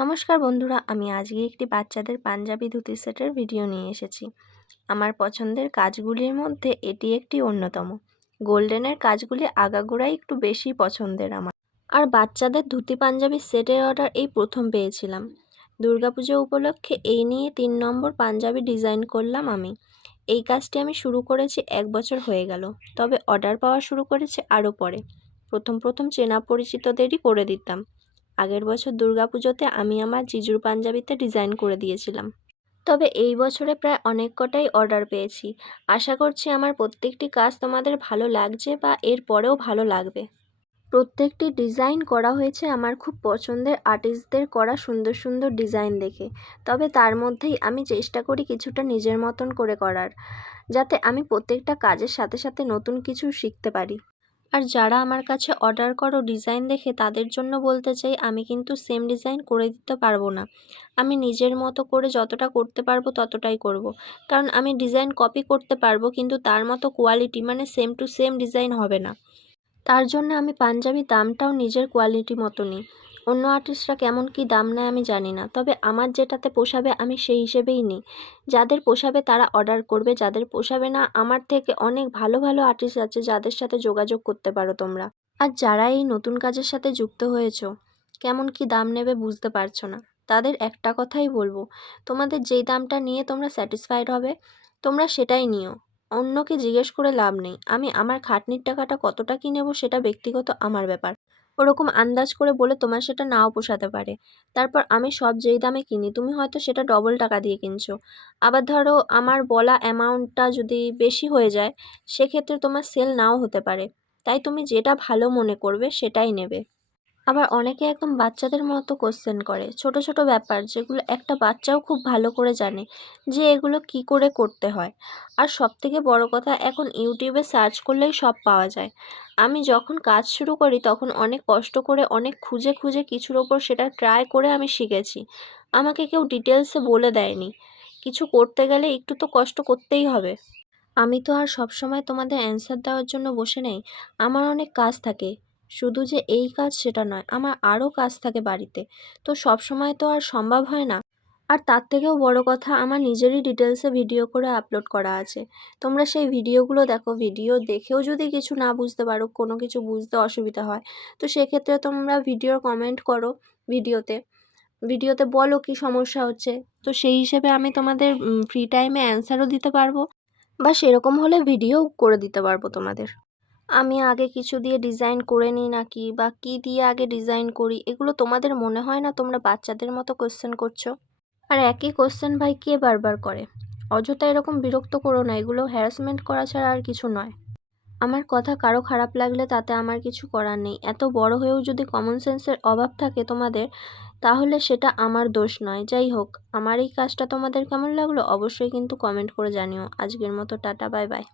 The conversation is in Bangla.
নমস্কার বন্ধুরা, আমি আজকে একটি বাচ্চাদের পাঞ্জাবি ধুতি সেটের ভিডিও নিয়ে এসেছি। আমার পছন্দের কাজগুলির মধ্যে এটি একটি অন্যতম। গোল্ডেনের কাজগুলি আগাগোড়াই একটু বেশি পছন্দের আমার। আর বাচ্চাদের ধুতি পাঞ্জাবি সেটের অর্ডার এই প্রথম পেয়েছিলাম। দুর্গাপুজো উপলক্ষে এই নিয়ে 3 নম্বর পাঞ্জাবি ডিজাইন করলাম আমি। এই কাজটি আমি শুরু করেছি 1 বছর হয়ে গেল, তবে অর্ডার পাওয়া শুরু করেছে আরও পরে। প্রথম চেনা পরিচিতদেরই করে দিতাম। আগের বছর দুর্গাপুজোতে আমি আমার জিজুর পাঞ্জাবিতে ডিজাইন করে দিয়েছিলাম। তবে এই বছরে প্রায় অনেক কটাই অর্ডার পেয়েছি। আশা করছি আমার প্রত্যেকটি কাজ তোমাদের ভালো লাগছে বা এর পরেও ভালো লাগবে। প্রত্যেকটি ডিজাইন করা হয়েছে আমার খুব পছন্দের আর্টিস্টদের করা সুন্দর সুন্দর ডিজাইন দেখে। তবে তার মধ্যেই আমি চেষ্টা করি কিছুটা নিজের মতন করে করার, যাতে আমি প্রত্যেকটা কাজের সাথে সাথে নতুন কিছু শিখতে পারি। আর যারা আমার কাছে অর্ডার করো ডিজাইন দেখে, তাদের জন্য বলতে চাই আমি কিন্তু সেম ডিজাইন করে দিতে পারবো না। আমি নিজের মতো করে যতটা করতে পারবো ততটাই করব। কারণ আমি ডিজাইন কপি করতে পারবো, কিন্তু তার মতো কোয়ালিটি মানে সেম টু সেম ডিজাইন হবে না। তার জন্য আমি পাঞ্জাবি দামটাও নিজের কোয়ালিটি মতো নিই। অন্য আর্টিস্টরা কেমন কী দাম নেয় আমি জানি না, তবে আমার যেটাতে পোষাবে আমি সেই হিসেবেই নিই। যাদের পোষাবে তারা অর্ডার করবে, যাদের পোষাবে না আমার থেকে অনেক ভালো ভালো আর্টিস্ট আছে যাদের সাথে যোগাযোগ করতে পারো তোমরা। আর যারা এই নতুন কাজের সাথে যুক্ত হয়েছো, কেমন কী দাম নেবে বুঝতে পারছো না, তাদের একটা কথাই বলবো, তোমাদের যেই দামটা নিয়ে তোমরা স্যাটিসফাইড হবে তোমরা সেটাই নিও। অন্যকে জিজ্ঞেস করে লাভ নেই। আমি আমার খাটনির টাকাটা কতটা কী নেব সেটা ব্যক্তিগত আমার ব্যাপার। ওরকম আন্দাজ করে বলে তোমার সেটা নাও পোষাতে পারে। তারপর আমি সব যেই দামে কিনি তুমি হয়তো সেটা ডবল টাকা দিয়ে কিনছো। আবার ধরো আমার বলা অ্যামাউন্টটা যদি বেশি হয়ে যায়, সেক্ষেত্রে তোমার সেল নাও হতে পারে। তাই তুমি যেটা ভালো মনে করবে সেটাই নেবে। আবার অনেকে একদম বাচ্চাদের মতো কোশ্চেন করে, ছোট ছোট ব্যাপার যেগুলো একটা বাচ্চাও খুব ভালো করে জানে যে এগুলো কি করে করতে হয়। আর সবথেকে বড় কথা, এখন ইউটিউবে সার্চ করলেই সব পাওয়া যায়। আমি যখন কাজ শুরু করি তখন অনেক কষ্ট করে অনেক খুঁজে খুঁজে কিছুর ওপর সেটা ট্রাই করে আমি শিখেছি। আমাকে কেউ ডিটেলসে বলে দেয়নি। কিছু করতে গেলে একটু তো কষ্ট করতেই হবে। আমি তো আর সবসময় তোমাদের অ্যান্সার দেওয়ার জন্য বসে নেই। আমার অনেক কাজ থাকে। শুধু যে এই কাজ সেটা নয়, আমার আরও কাজ থাকে বাড়িতে। তো সবসময় তো আর সম্ভব হয় না। আর তার থেকেও বড় কথা, আমার নিজেরই ডিটেলসে ভিডিও করে আপলোড করা আছে। তোমরা সেই ভিডিওগুলো দেখো। ভিডিও দেখেও যদি কিছু না বুঝতে পারো, কোনো কিছু বুঝতে অসুবিধা হয়, তো সেক্ষেত্রে তোমরা ভিডিওর কমেন্ট করো ভিডিওতে। ভিডিওতে বলো কী সমস্যা হচ্ছে। তো সেই হিসেবে আমি তোমাদের ফ্রি টাইমে অ্যান্সারও দিতে পারবো, বা সেরকম হলে ভিডিও করে দিতে পারবো তোমাদের। আমি আগে কিছু দিয়ে ডিজাইন করে নিই নাকি, বা কী দিয়ে আগে ডিজাইন করি, এগুলো তোমাদের মনে হয় না তোমরা বাচ্চাদের মতো কোশ্চেন করছো? আর একই কোশ্চেন ভাই কে বারবার করে? অযথা এরকম বিরক্ত করো না, এগুলো হ্যারাসমেন্ট করা ছাড়া আর কিছু নয়। আমার কথা কারো খারাপ লাগলে তাতে আমার কিছু করার নেই। এত বড় হয়েও যদি কমন সেন্সের অভাব থাকে তোমাদের, তাহলে সেটা আমার দোষ নয়। যাই হোক, আমার এই কাজটা তোমাদের কেমন লাগলো অবশ্যই কিন্তু কমেন্ট করে জানিও। আজকের মতো টাটা, বাই বাই।